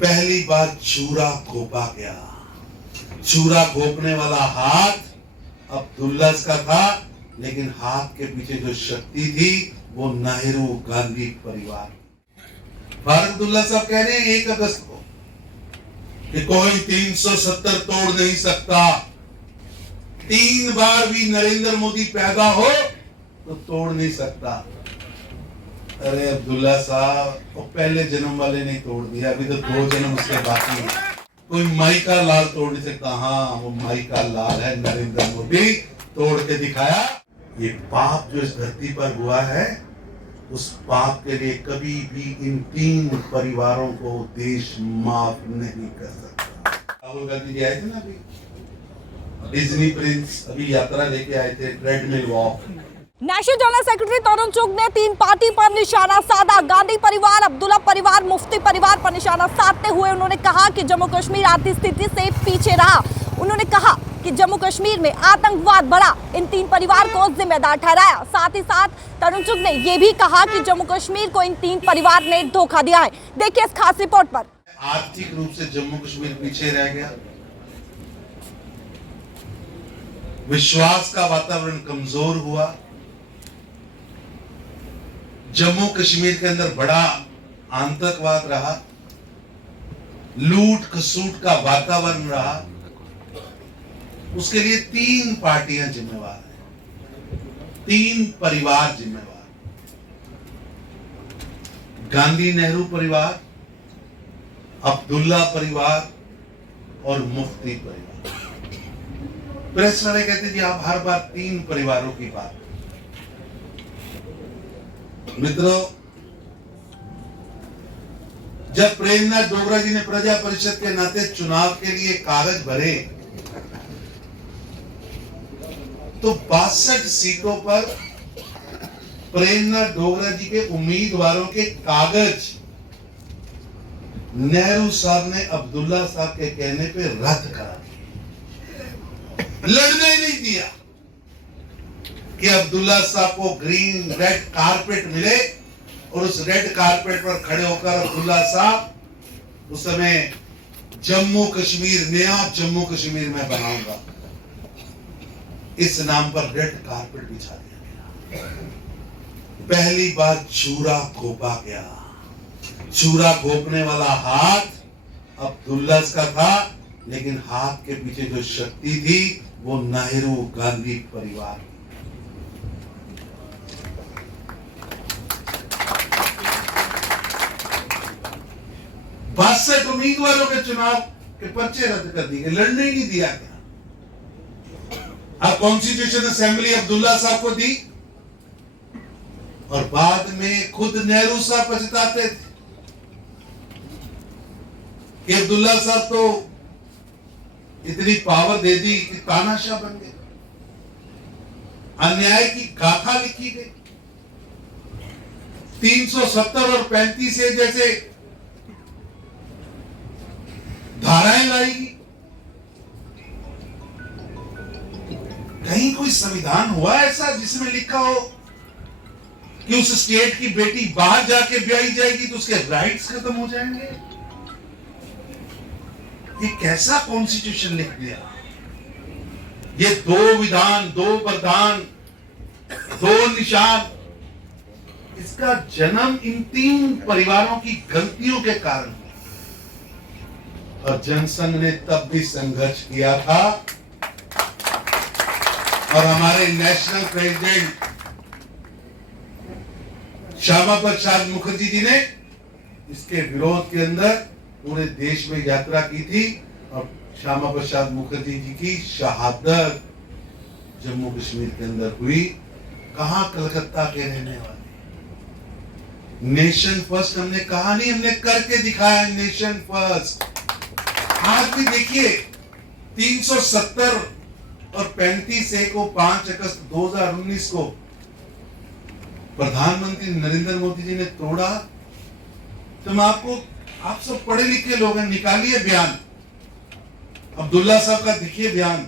पहली बार छुरा घोपा गया। छुरा घोपने वाला हाथ अब्दुल्ला का था, लेकिन हाथ के पीछे जो शक्ति थी वो नेहरू गांधी परिवार। फारूक साहब कह रहे हैं 1 अगस्त को कि कोई 370 तोड़ नहीं सकता। 3 बार भी नरेंद्र मोदी पैदा हो तो तोड़ नहीं सकता। अरे अब्दुल्ला साहब, वो पहले जन्म वाले ने तोड़ दिया, अभी तो 2 जन्म उसके बाकी है। कोई माई का लाल तोड़ नहीं सकता। हाँ, वो माई का लाल है नरेंद्र मोदी, तोड़ के दिखाया। ये पाप जो इस धरती पर हुआ है, उस पाप के लिए कभी भी इन 3 परिवारों को देश माफ नहीं कर सकता। राहुल गांधी जी आए थे ना अभी, डिज्नी प्रिंस अभी यात्रा लेके आए थे, treadmill walk. National general secretary Tarun Chugh ने 3 पार्टी पर निशाना साधा। गांधी परिवार, अब्दुल्ला परिवार, मुफ्ती परिवार पर निशाना साधते हुए उन्होंने कहा कि जम्मू कश्मीर आर्थिक स्थिति से पीछे रहा। उन्होंने कहा कि जम्मू कश्मीर में आतंकवाद बढ़ा, इन 3 परिवार को जिम्मेदार ठहराया। साथ ही साथ तरुण चुग ने यह भी कहा कि जम्मू कश्मीर को इन 3 परिवार ने धोखा दिया है। देखिए इस खास रिपोर्ट पर। आर्थिक रूप से जम्मू कश्मीर पीछे रह गया, विश्वास का वातावरण कमजोर हुआ, जम्मू कश्मीर के अंदर बड़ा आतंकवाद रहा, लूट खसूट का वातावरण रहा। उसके लिए 3 पार्टियां जिम्मेवार हैं, 3 परिवार जिम्मेवार। गांधी नेहरू परिवार, अब्दुल्ला परिवार और मुफ्ती परिवार। प्रेस वाले कहते जी आप हर बार 3 परिवारों की बात। मित्रों, जब प्रेमनाथ डोगरा जी ने प्रजा परिषद के नाते चुनाव के लिए कागज भरे तो 62 सीटों पर प्रेमनाथ डोगरा जी के उम्मीदवारों के कागज नेहरू साहब ने अब्दुल्ला साहब के कहने पे रद्द करा दिए। लड़ने ही नहीं दिया कि अब्दुल्ला साहब को ग्रीन रेड कारपेट मिले और उस रेड कारपेट पर खड़े होकर अब्दुल्ला साहब उस समय जम्मू कश्मीर, नया जम्मू कश्मीर में बनाऊंगा, इस नाम पर रेड कारपेट बिछा दिया गया। पहली बार छुरा घोपा गया। छुरा घोपने वाला हाथ अब्दुल्ला का था, लेकिन हाथ के पीछे जो शक्ति थी वो नेहरू गांधी परिवार। 62 उम्मीदवारों के चुनाव के पर्चे रद्द कर दिए, लड़ने ही नहीं दिया गया। अब कॉन्स्टिट्यूशन असेंबली अब्दुल्ला साहब को दी और बाद में खुद नेहरू साहब पछताते थे कि अब्दुल्ला साहब तो इतनी पावर दे दी कि तानाशाह बन गए। अन्याय की गाथा लिखी गई। 370 और 35 ए जैसे धाराएं लाएगी। कहीं कोई संविधान हुआ ऐसा जिसमें लिखा हो कि उस स्टेट की बेटी बाहर जाके ब्याही जाएगी तो उसके राइट्स खत्म हो जाएंगे? ये कैसा कॉन्स्टिट्यूशन लिख दिया? ये 2 विधान, 2 प्रधान, 2 निशान, इसका जन्म इन 3 परिवारों की गलतियों के कारण। और जनसंघ ने तब भी संघर्ष किया था और हमारे नेशनल प्रेसिडेंट श्यामा प्रसाद मुखर्जी जी ने इसके विरोध के अंदर पूरे देश में यात्रा की थी और श्यामा प्रसाद मुखर्जी जी की शहादत जम्मू कश्मीर के अंदर हुई। कहां? कलकत्ता के रहने वाले। नेशन फर्स्ट हमने कहा नहीं, हमने करके दिखाया नेशन फर्स्ट। आज भी देखिए 370 और 35 ए को 5 अगस्त 2019 को प्रधानमंत्री नरेंद्र मोदी जी ने तोड़ा। तो मैं आपको, आप सब पढ़े लिखे लोग हैं, निकालिए बयान अब्दुल्ला साहब का, दिखिए बयान।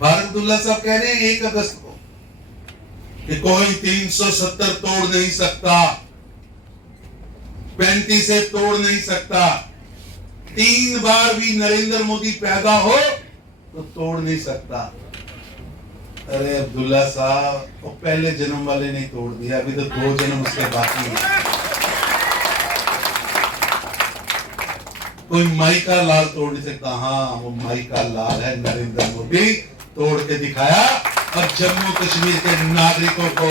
फारूक अब्दुल्ला साहब कह रहे हैं 1 अगस्त को कि कोई 370 तोड़ नहीं सकता। 35 से तोड़ नहीं सकता। 3 बार भी नरेंद्र मोदी पैदा हो तो तोड़ नहीं सकता। अरे अब्दुल्ला साहब, वो पहले जन्म वाले ने तोड़ दिया, अभी तो 2 जन्म उसके बाकी हैं। कोई माई का लाल तोड़ नहीं सकता। हाँ, वो माई का लाल है नरेंद्र मोदी, तोड़ के दिखाया। और जम्मू कश्मीर के नागरिकों को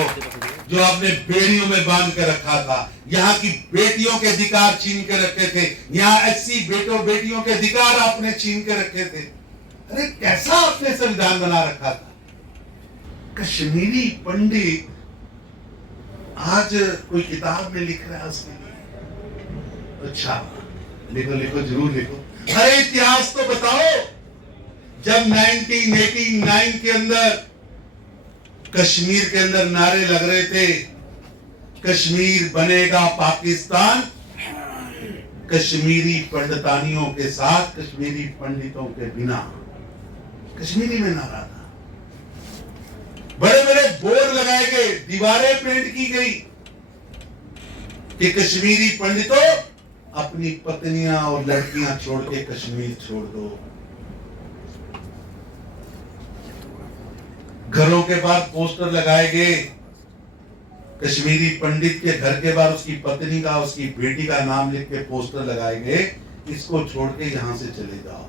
जो आपने बेड़ियों में बांध के रखा था, यहाँ की बेटियों के अधिकार छीन के रखे थे, यहाँ एससी बेटियों के अधिकार आपने छीन के रखे थे। अरे कैसा आपने संविधान बना रखा था। कश्मीरी पंडित आज कोई किताब में लिख रहा है उसके लिए। अच्छा, लिखो लिखो, जरूर लिखो। अरे इतिहास तो बताओ। जब 1989 के अंदर कश्मीर के अंदर नारे लग रहे थे, कश्मीर बनेगा पाकिस्तान, कश्मीरी पंडितानियों के साथ, कश्मीरी पंडितों के बिना, कश्मीरी में नारा था। बड़े बड़े बोर्ड लगाए गए, दीवारें पेंट की गई कि कश्मीरी पंडितों अपनी पत्नियां और लड़कियां छोड़ के कश्मीर छोड़ दो। घरों के बाहर पोस्टर लगाए गए, कश्मीरी पंडित के घर के बाहर उसकी पत्नी का, उसकी बेटी का नाम लिख के पोस्टर लगाए गए, इसको छोड़ के यहां से चले जाओ।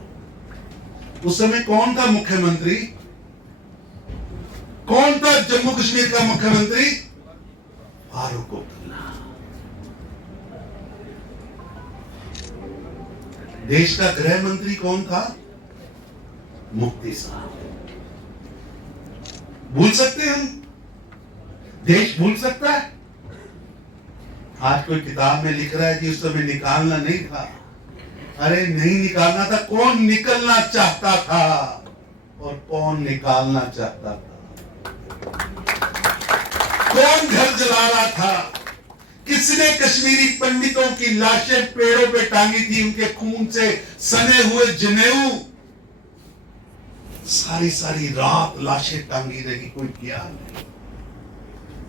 उस समय कौन था मुख्यमंत्री? कौन था जम्मू कश्मीर का मुख्यमंत्री? फारूक अब्दुल्ला। देश का गृह मंत्री कौन था? मुफ्ती साहब। भूल सकते हैं हम? देश भूल सकता है? आज कोई किताब में लिख रहा है कि उस समय निकालना नहीं था। अरे नहीं निकालना था। कौन निकलना चाहता था और कौन निकालना चाहता था? कौन घर जला रहा था? किसने कश्मीरी पंडितों की लाशें पेड़ों पे टांगी थी, उनके खून से सने हुए जनेऊ? सारी सारी रात लाशें टांगी रही, कोई किया नहीं।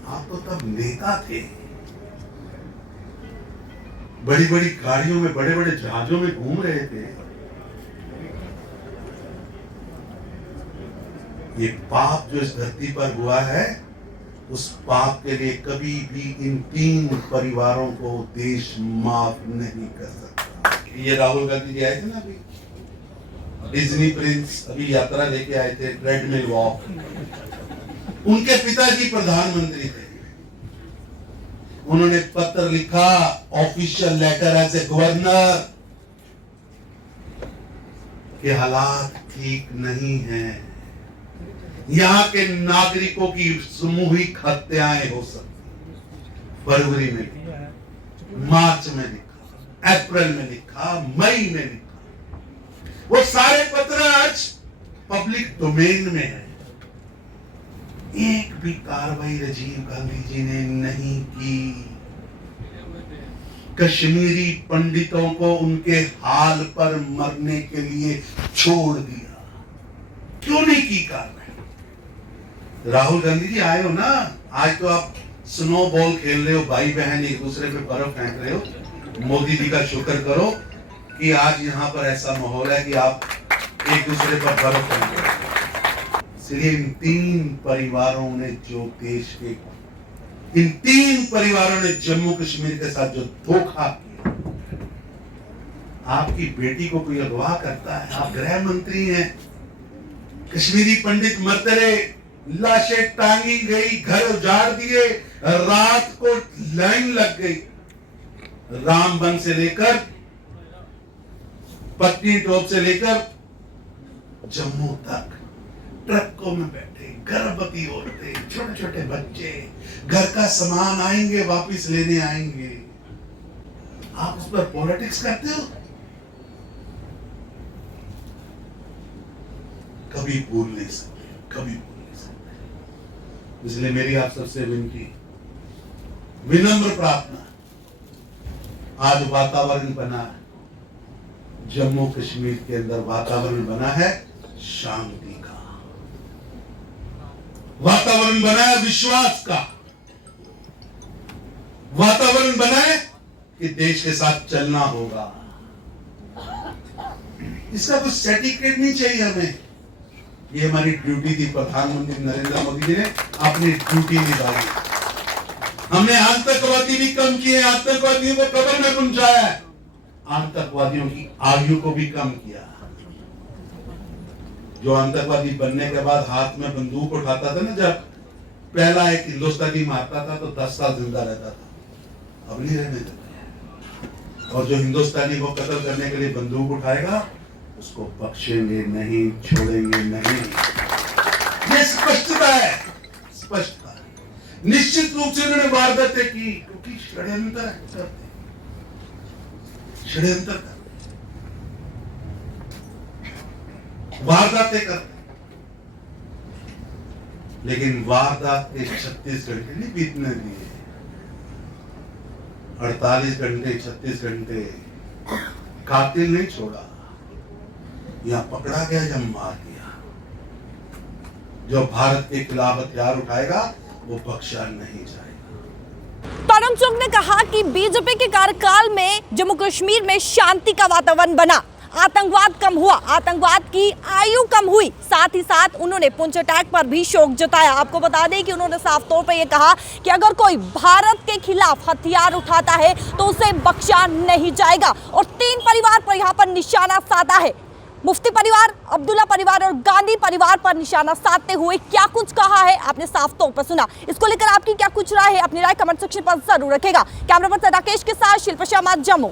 आप तो तब नेता थे, बड़ी बड़ी गाड़ियों में, बड़े बड़े जहाजों में घूम रहे थे। ये पाप जो इस धरती पर हुआ है, उस पाप के लिए कभी भी इन 3 परिवारों को देश माफ नहीं कर सकता। ये राहुल गांधी जी आए थे ना अभी, डिज्नी प्रिंस अभी यात्रा लेके आए थे, ट्रेडमिल वॉक। उनके पिताजी प्रधानमंत्री थे। उन्होंने पत्र लिखा, official letter as a governor, कि हालात ठीक नहीं है, यहाँ के नागरिकों की सामूहिक हत्याएं हो सकती। फरवरी में लिखा, मार्च में लिखा, अप्रैल में लिखा, मई में लिखा। वो सारे पत्र आज पब्लिक डोमेन में है। एक भी कार्रवाई राजीव गांधी जी ने नहीं की। कश्मीरी पंडितों को उनके हाल पर मरने के लिए छोड़ दिया। क्यों नहीं की कार्रवाई? राहुल गांधी जी आए हो ना, आज तो आप स्नो बॉल खेल रहे हो, भाई बहन एक दूसरे पे बर्फ फेंक रहे हो। मोदी जी का शुक्र करो कि आज यहाँ पर ऐसा माहौल है कि आप एक दूसरे पर बर्फ फेंक रहे हो। इसलिए इन 3 परिवारों ने जो देश के, इन 3 परिवारों ने जम्मू कश्मीर के साथ जो धोखा किया। आपकी बेटी को कोई अगवा करता है, आप गृह मंत्री हैं, कश्मीरी पंडित मरते रहे, लाशें टांगी गई, घर उजाड़ दिए, रात को लाइन लग गई। रामबन से लेकर पत्नी टॉप से लेकर जम्मू तक ट्रकों में बैठे गर्भवती औरतें, छोटे छोटे बच्चे, घर का सामान आएंगे, वापस लेने आएंगे। आप उस पर पॉलिटिक्स करते हो? कभी भूल नहीं सकते, कभी भूल नहीं सकते। इसलिए मेरी आप सबसे विनती, विनम्र प्रार्थना, आज वातावरण बना है जम्मू कश्मीर के अंदर, वातावरण बना है शांति का, वातावरण बना है विश्वास का, वातावरण बना है कि देश के साथ चलना होगा। इसका कुछ सर्टिफिकेट नहीं चाहिए हमें। ये हमारी ड्यूटी थी। प्रधानमंत्री नरेंद्र मोदी जी ने अपनी ड्यूटी निभाई। हमने आतंकवादी भी कम किए, आतंकवादियों को कब्र में पहुंचाया है, आतंकवादियों की आयु को भी कम किया। जो आतंकवादी बनने के बाद हाथ में बंदूक उठाता था ना, जब पहला एक हिंदुस्तानी मारता था तो 10 साल जिंदा रहता था, अब नहीं रहने देता। और जो हिंदुस्तानी को कत्ल करने के लिए बंदूक उठाएगा उसको बख्शेंगे नहीं, छोड़ेंगे नहीं। ये स्पष्टता है, स्पष्टता है। निश्चित रूप से उन्होंने वारदातें की क्योंकि षड्यंत्र करते, षड्यंत्र करते, वारदातें करते। लेकिन वारदात के 36 घंटे नहीं बीतने दिए, 48 घंटे 36 घंटे कातिल नहीं छोड़ा। यहां पकड़ा गया या मार दिया। जो भारत के खिलाफ हथियार उठाएगा वो बख्शा नहीं जाएगा। तरुण चुग ने कहा कि बीजेपी के कार्यकाल में जम्मू कश्मीर में शांति का वातावरण बना, आतंकवाद कम हुआ, आतंकवाद की आयु कम हुई। साथ ही साथ उन्होंने पुंछ अटैक पर भी शोक जताया। आपको बता दें कि उन्होंने साफ तौर पर यह कहा कि अगर कोई भारत के खिलाफ हथियार उठाता है तो उसे बख्शा नहीं जाएगा। और 3 परिवार पर यहाँ पर निशाना साधा है। मुफ्ती परिवार, अब्दुल्ला परिवार और गांधी परिवार पर निशाना साधते हुए क्या कुछ कहा है आपने साफ तौर पर सुना। इसको लेकर आपकी क्या कुछ राय है, अपनी राय कमेंट सेक्शन पर जरूर रखेगा। कैमरा पर्सन राकेश के साथ शिल्पा शर्मा, जम्मू।